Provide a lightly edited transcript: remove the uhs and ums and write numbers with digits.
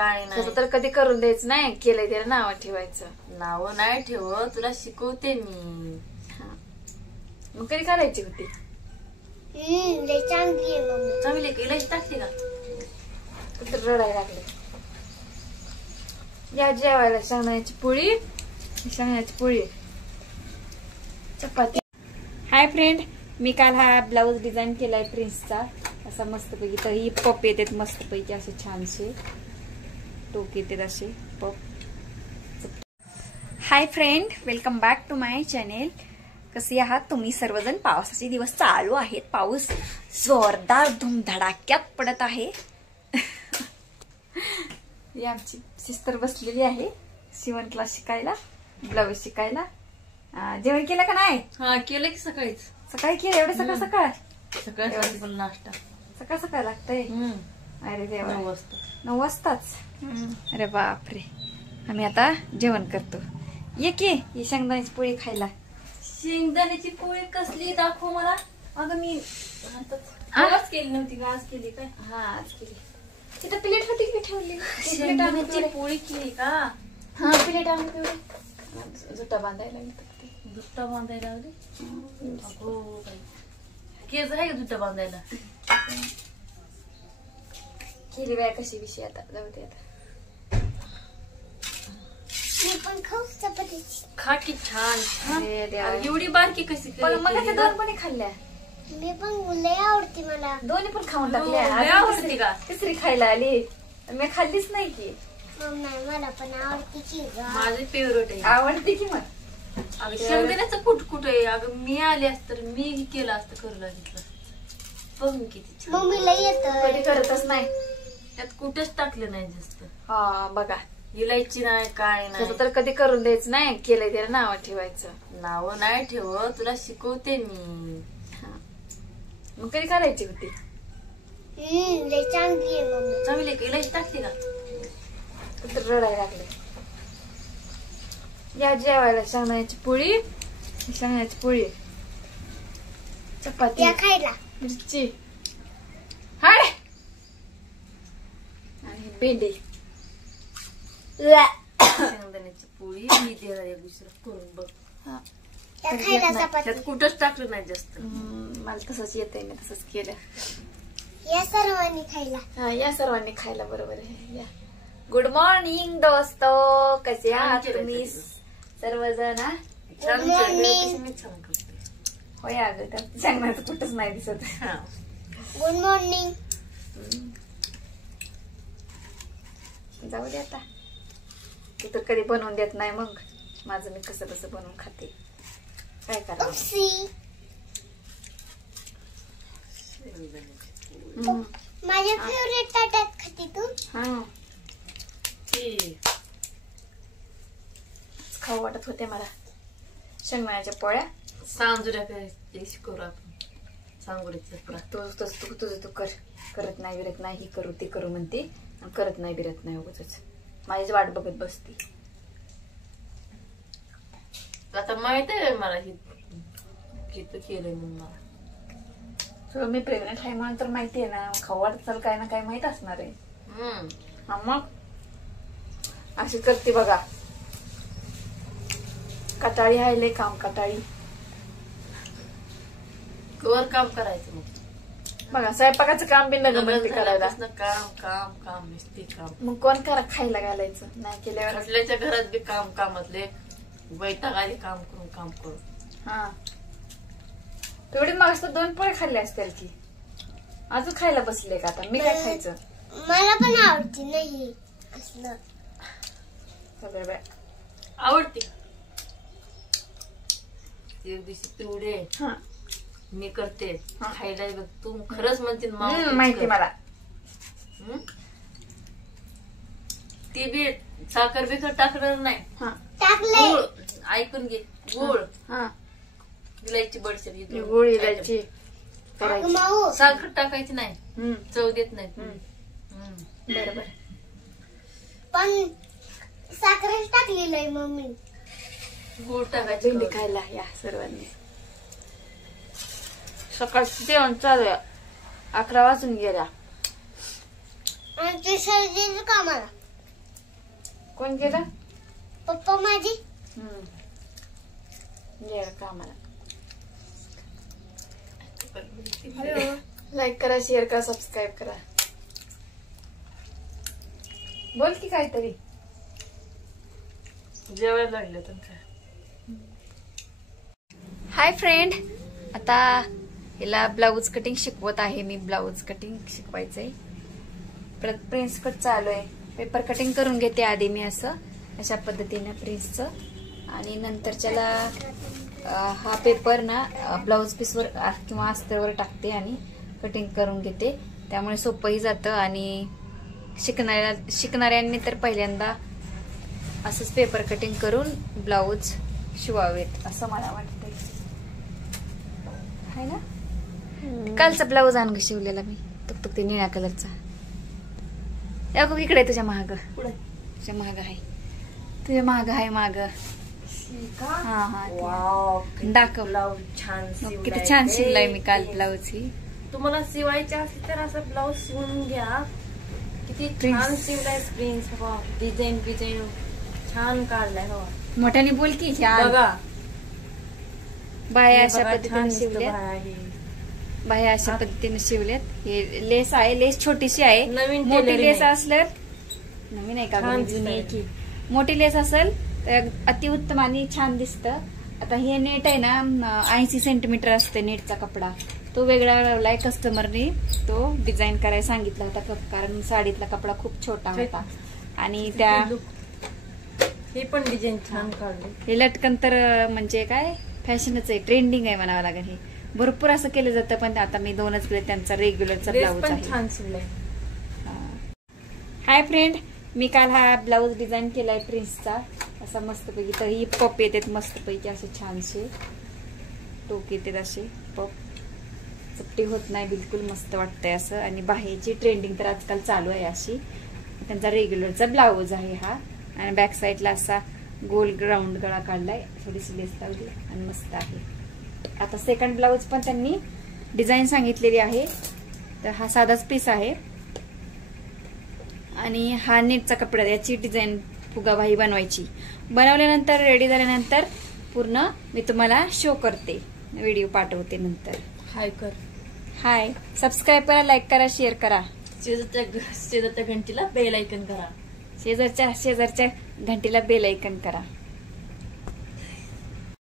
काय नाही. तसं तर कधी करून द्यायचं नाही. केलंय त्याला नाव ठेवायचं. नाव नाही ठेव, तुला शिकवते मी. मग कधी करायची होती? चांगली आहे मम्मी. चांगली का? इलायची टाकते का? तर रडायला लागले. या जेवायला शेंगदाण्याची पोळी, शेंगदाण्याची पोळी, चपाती. हाय फ्रेंड, मी काल हा ब्लाऊज डिझाईन केलाय प्रिन्सचा. असा मस्तपैकी. तर ही पप येतात मस्तपैकी असे छानसे टोक येतात असे पप. Hi friend, welcome back to my channel. कसे आहात तुम्ही सर्वजण? पावसाचे दिवस चालू आहेत. पाऊस जोरदार धुमधडाक्यात पडत आहे. ही आमची सिस्टर बसलेली आहे शिवण क्लास शिकायला, ब्लाऊज शिकायला. जेवण केलं का नाही? हा केलं की सकाळीच. सकाळी केलं? एवढं सकाळ सकाळ? सकाळी पण नाश्ता सकाळ सकाळ लागतंय. अरे देवा, 9 वाजता. 9 वाजताच? अरे बापरे. आम्ही आता जेवण करतो. ये की ही शेंगदाण्याची पोळी खायला. शेंगदाण्याची पोळी कसली दाखव मला. अगं मी आज केली नव्हती का? आज केली काय? हा आज केली. तिथं प्लेट होती की ठेवली? शेंगदाण्याची पोळी केली का? हा प्लेट आणून तेवढे जुटा बांधायला दुट्टा बांधायला लागली. अगो बाई, केस आहे का दुट्टा बांधायला? केली बाय कशी विषय. आता जाऊ दे. आता मी पण खाऊ चपाती. खा की छान. एवढी बारकी कशी पण मग त्या दोन पण खाल्ल्या. मी पण लय आवडते मला. दोन्ही पण खाऊन टाकल्या. आवडते का? तिसरी खायला आली. मी खाल्लीच नाही की. नाही मला पण आवडते की. माझे फेवरेट आहे. आवडते की मग. अगं शेंगदाण्याचं कुठ कुठं आहे? अगं मी आले असत तर मी केलं असतं, करू लागितलं. बघ मी किती छान. मम्मीला येत कधी करतच नाही. त्यात कुठेच टाकलं नाही जास्त. हा बघा, इलायची नाही काय नाही. तसं तर कधी करून द्यायचं नाही. केलंय त्याला नाव ठेवायचं. नाव नाही ठेव, तुला शिकवते मी. मग कधी करायची होती? लय चांगली आहे मम्मी. चांगली का? इलायची टाकते का? तर रडायला लागले. या जेवायला शेंगदाण्याची पोळी, शेंगदाण्याची पोळी, चपाती, या खायला मिरची, हाय आणि भेंडी. शेंगदाण्याची पोळी मी देणार एक दुसरं करून बघ. या खायला चपाती. त्यात कुठंच टाकलं नाही जास्त. मला तसंच येतंय. मी तसंच केलं. या सर्वांनी खायला. हा या सर्वांनी खायला. बरोबर आहे. या. गुड मॉर्निंग दोस्तो, कसे आहात तुम्ही सर्वजण? छान मी छान करते. होय अगं त्यात शेंगदाण्याचं कुठंच नाही दिसत. Good morning. जाऊ दे आता. तू तर कधी बनवून देत नाही. मग माझं मी कसं कसं बनवून खाते. काय करा. माझ्या फेवरेट ताटात खाते तू. हा खाऊ वाटत होते मला शेंगदाण्याच्या पोळ्या. सांजुऱ्या करायची शिकवू आपण. सांगोरीचं तुझं तू कर. करत नाही बिरत नाही. ही करू ती करू म्हणते. करत नाही बिरत नाही. उगाच माझीच वाट बघत बसते. आता माहित आहे मला किती केलंय म्हणून. मला मी प्रेग्नेंट आहे म्हणून तर माहितीये ना. खाऊ वाटत चाल काय ना काय माहित असणार आहे. मग अशी करते बघा. कटाळी आहे लय काम. कटाळी. कवर काम करायचं मग. बघा स्वयंपाकाचं काम बी नगं करायला. काम काम काम नुसते काम. मग कोण करा खायला घालायचं नाही केल्यावर. असल्याच्या घरात बी काम कामातले वैताग आले काम करून काम करून. हा तेवढी मागच 2 पोळे खाल्ले असतील की. अजून खायला बसले का आता? मी काय खायचं? मला पण आवडते नाही असलं सगळं आवडते. एक दिवशी तेवढे मी करते खायला बघ. तू खरंच म्हणते माहिती मला. ती बी साखर बिकर टाकणार नाही. टाकले. ऐकून घे. गुळ, हा इलायची, बडीशेप, गुळ, इलायची साखर टाकायची नाही. चव देत नाही. बरोबर. पण साखर टाकलेलं आहे मम्मी. गुळ टाकायची. भेंडी खायला या सर्वांनी. सकाळचं जेवण चालू आहे. 11 वाजून गेल्या. आणि ते सर्दीचं कामाला. कोण गेलं? पप्पा माझी. ये कामाला. लाईक करा, शेअर करा, सबस्क्राईब करा. बोल की काहीतरी. जेवायला लागले तुमच्या. हाय फ्रेंड, आता हिला ब्लाऊज कटिंग शिकवत आहे मी. Blouse cutting शिकवायचंय. परत प्रिन्स कट चालू आहे. पेपर कटिंग करून घेते आधी मी असं अशा पद्धतीने प्रिन्सचं, आणि नंतरच्याला हा पेपर ना ब्लाऊज पीसवर किंवा अस्तरवर टाकते आणि कटिंग करून घेते. त्यामुळे सोपंही जातं आणि शिकणाऱ्यांनी तर पहिल्यांदा असंच पेपर कटिंग करून ब्लाऊज शिवावेत असं मला वाटतंय. आहे ना? कालचा ब्लाऊज आणून शिवलेला मी तुक ते निळ्या कलरचा. अगं इकडे तुझ्या महाग, तुझ्या महाग आहे, तुझ्या महाग आहे माग. हा हा दाखव. ब्लाऊज छान किती छान शिवलाय मी काल ब्लाऊज. ही तुम्हाला शिवायचे असले तर असं ब्लाऊज शिवून घ्या. किती छान शिवलाय प्रिन्स. डिझाईन छान काढलाय. मोठ्याने बोल की. बघा बाया अशा पद्धतीने शिवल्यात. बाया अशा पद्धतीने शिवल्यात. हे लेस आहे, लेस छोटीशी आहे. नवीन मोठी लेस असलं, नवीन आहे का जुनी आहे की, मोठी लेस असेल तर अतिउत्तम आणि छान दिसतं. आता हे नेट आहे ना 80 सेंटीमीटर असते नेटचा कपडा. तो वेगळा लावलाय कस्टमरने. तो डिझाईन करायला सांगितला होता कारण साडीतला कपडा खूप छोटा होता. आणि त्या हे पण डिझाईन छान काढले. हे लटकन तर म्हणजे काय फॅशनच आहे, ट्रेंडिंग आहे म्हणावं लागेल. हे भरपूर असं केलं जातं, पण आता मी 2च केले. त्यांचा रेग्युलरचा ब्लाऊज आहे. छान शिवलाय. हाय फ्रेंड, मी काल हा ब्लाऊज डिझाईन केलाय प्रिन्सचा असा मस्तपैकी. तर ही पप येतात मस्तपैकी असे छानसे टोक येतात असे पप. चपटी होत नाही बिलकुल, मस्त वाटतंय असं. आणि बाहेरची ट्रेंडिंग तर आजकाल चालू आहे अशी. त्यांचा रेग्युलरचा ब्लाऊज आहे हा. आणि बॅक साईडला असा गोल ग्राउंड गळा काढलाय, थोडीशी लेस लावली आणि मस्त आहे. आता सेकंड ब्लाऊज पण त्यांनी डिझाईन सांगितलेली आहे. तर हा साधाच पीस आहे आणि हा नेटचा कपडा. याची डिझाईन फुगाबाई बनवायची. बनवल्यानंतर रेडी झाल्यानंतर पूर्ण मी तुम्हाला शो करते, व्हिडिओ पाठवते नंतर. हाय कर. हाय, सबस्क्राईब करा, लाईक करा, शेअर करा. शेजारच्या घंटीला बेल आयकन करा. शेजारच्या घंटीला बेल आयकन करा.